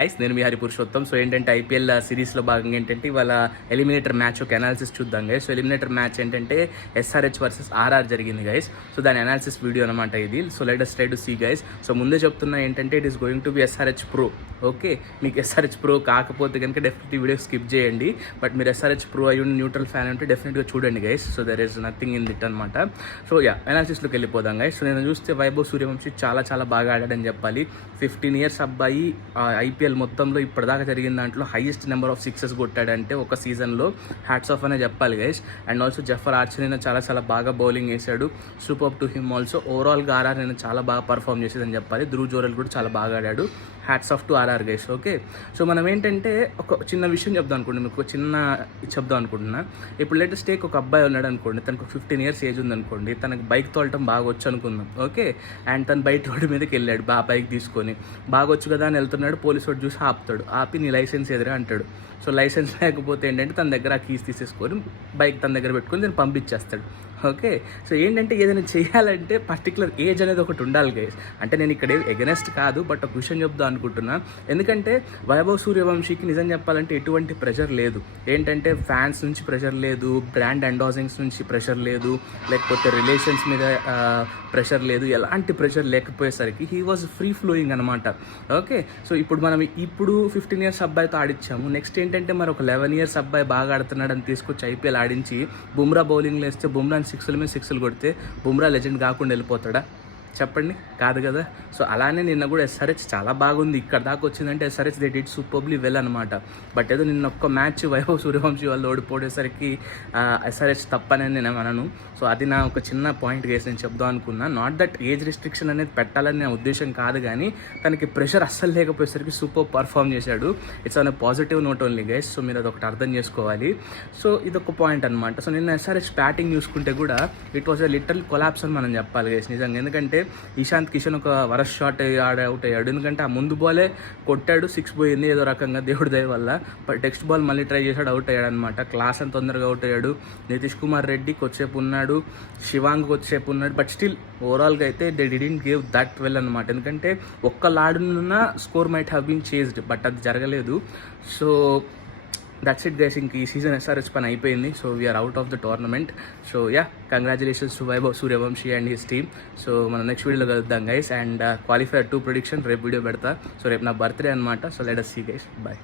Guys నేను మీ హరిపురుషోత్తం. So ఏంటంటే IPL సిరీస్లో భాగంగా ఏంటంటే ఇవాళ ఎలిమినేటర్ మ్యాచ్ ఒక అనాలిసిస్ చూద్దాం గైస్. సో ఎలిమినేటర్ మ్యాచ్ ఏంటంటే ఎస్ఆర్హెచ్ వర్సెస్ ఆర్ఆర్ జరిగింది గైస్. సో దాని అనాలిసిస్ వీడియో అనమాట ఇది. So let us try to see guys. So ముందే చెప్తున్నా ఏంటంటే it is going to be SRH pro. Okay, మీకు ఎస్ఆర్హెచ్ ప్రో కాకపోతే కనుక డెఫినెట్లీ వీడియో స్కిప్ చేయండి. బట్ మీరు ఎస్ఆర్హెచ్ ప్రో అయ్యి న్యూట్రల్ ఫ్యాన్ అంటే డెఫినెట్గా చూడండి guys. So there is nothing in దిట్ అనమాట. సో అనాలిసిస్లోకి వెళ్ళిపోదాం గైస్. సో నేను చూస్తే వైభవ్ సూర్యవంశీ చాలా బాగా ఆడాడని చెప్పాలి. 15 years అబ్బాయి ఐపీఎల్ మొత్తంలో ఇప్పటిదాకా జరిగిన దాంట్లో హైయెస్ట్ నెంబర్ ఆఫ్ సిక్సెస్ కొట్టాడంటే ఒక సీజన్లో హ్యాట్స్ ఆఫ్ అనే చెప్పాలి guys. And also Jofra Archer అయినా చాలా బాగా బౌలింగ్ వేశాడు. Super to him also. ఓవరాల్గా ఆర్ఆర్ నేను చాలా బాగా పర్ఫామ్ చేసేదని చెప్పాలి. ధ్రువ్ జోరెల్ కూడా చాలా బాగా ఆడాడు. Hats off to RR guys. Okay, so మనం ఏంటంటే ఒక చిన్న విషయం చెప్దాం అనుకోండి, మీకు చిన్న చెప్దాం అనుకుంటున్నా. ఇప్పుడు లేటెస్ట్ టేక్ ఒక అబ్బాయి ఉన్నాడు అనుకోండి, తనకు 15 years ఏజ్ ఉందనుకోండి, తనకు బైక్ తోలటం బాగా వచ్చు అనుకుందాం. ఓకే, అండ్ తను బయట రోడ్డు మీదకి వెళ్ళాడు బైక్ తీసుకొని, బాగా వచ్చు కదా అని వెళ్తున్నాడు. పోలీసు వాడు చూసి ఆపుతాడు. ఆపి నీ లైసెన్స్ ఎదురా అంటాడు. సో లైసెన్స్ లేకపోతే ఏంటంటే తన దగ్గర ఆ కీస్ తీసేసుకొని బైక్ తన దగ్గర పెట్టుకొని నేను పంపించేస్తాడు. ఓకే, సో ఏంటంటే ఏదైనా చేయాలంటే పర్టికులర్ ఏజ్ అనేది ఒకటి ఉండాలి గైస్. అంటే నేను ఇక్కడ ఎగనెస్ట్ కాదు, బట్ ఒక విషయం చెప్దాం అనుకుంటున్నా. ఎందుకంటే వైభవ్ సూర్యవంశీకి నిజం చెప్పాలంటే ఎటువంటి ప్రెషర్ లేదు. ఏంటంటే ఫ్యాన్స్ నుంచి ప్రెషర్ లేదు, బ్రాండ్ ఎండార్జింగ్స్ నుంచి ప్రెషర్ లేదు, లేకపోతే రిలేషన్స్ మీద ప్రెషర్ లేదు, ఎలాంటి ప్రెషర్ లేకపోయేసరికి హీ వాజ్ ఫ్రీ ఫ్లోయింగ్ అనమాట. ఓకే, సో ఇప్పుడు మనం 15 years అబ్బాయితో ఆడిచ్చాము. నెక్స్ట్ ఏంటంటే మరి ఒక 11 years అబ్బాయి బాగా ఆడుతున్నాడని తీసుకొచ్చి ఐపీఎల్ ఆడించి బుమ్రా బౌలింగ్లో వేస్తే బుమ్రాని 6ల మీద 6లు కొడితే బుమ్రా లెజెండ్ కాకుండా వెళ్ళిపోతాడా? చెప్పండి, కాదు కదా. సో అలానే నిన్న కూడా ఎస్ఆర్హెచ్ చాలా బాగుంది. ఇక్కడ దాకా వచ్చిందంటే SRH they did superbly well అనమాట. బట్ ఏదో నిన్న ఒక్క మ్యాచ్ వైభవ్ సూర్యవంశీ వాళ్ళు ఓడిపోయేసరికి ఎస్ఆర్హెచ్ తప్పనని నేను అనను. సో అది నా ఒక చిన్న పాయింట్ వేసి నేను చెప్దాం అనుకున్నా. నాట్ దట్ ఏజ్ రిస్ట్రిక్షన్ అనేది పెట్టాలని నా ఉద్దేశం కాదు, కానీ తనకి ప్రెషర్ అస్సలు లేకపోయేసరికి సూపర్ పర్ఫామ్ చేశాడు. It's on a positive note only guys. So మీరు అదొకటి అర్థం చేసుకోవాలి. సో ఇదొక పాయింట్ అనమాట. సో నిన్న ఎస్ఆర్హెచ్ బ్యాటింగ్ చూసుకుంటే కూడా it was a little collapse అని మనం చెప్పాలి గైస్ నిజంగా. ఎందుకంటే ఇషాంత్ కిషన్ ఒక వరస్ట్ షాట్ అవుట్ అయ్యాడు. ఎందుకంటే ఆ ముందు బాలే కొట్టాడు, 6 పోయింది ఏదో రకంగా దేవుడి దయ వల్ల. బట్ నెక్స్ట్ బాల్ మళ్ళీ ట్రై చేశాడు, అవుట్ అయ్యాడు అనమాట. క్లాస్ అని తొందరగా అవుట్ అయ్యాడు. నితీష్ కుమార్ రెడ్డి కొద్దిసేపు ఉన్నాడు, శివాంగ్ కొద్దిసేపు ఉన్నాడు. బట్ స్టిల్ ఓవరాల్గా అయితే they didn't give that well అనమాట. ఎందుకంటే ఒక్క లాడున్న score might have been chased, but అది జరగలేదు. So that's it guys. ఇంక ఈ సీజన్ ఎస్ఆర్హెచ్ పని అయిపోయింది. So we're out of the tournament. So congratulations to Vaibhav Suryavanshi and his team. So మనం నెక్స్ట్ వీడియోలో కలుద్దాం గైస్. అండ్ క్వాలిఫైర్ 2 ప్రిడిక్షన్ రేపు వీడియో పెడతా. సో రేపు నా బర్త్డే అనమాట. So let us see guys. Bye.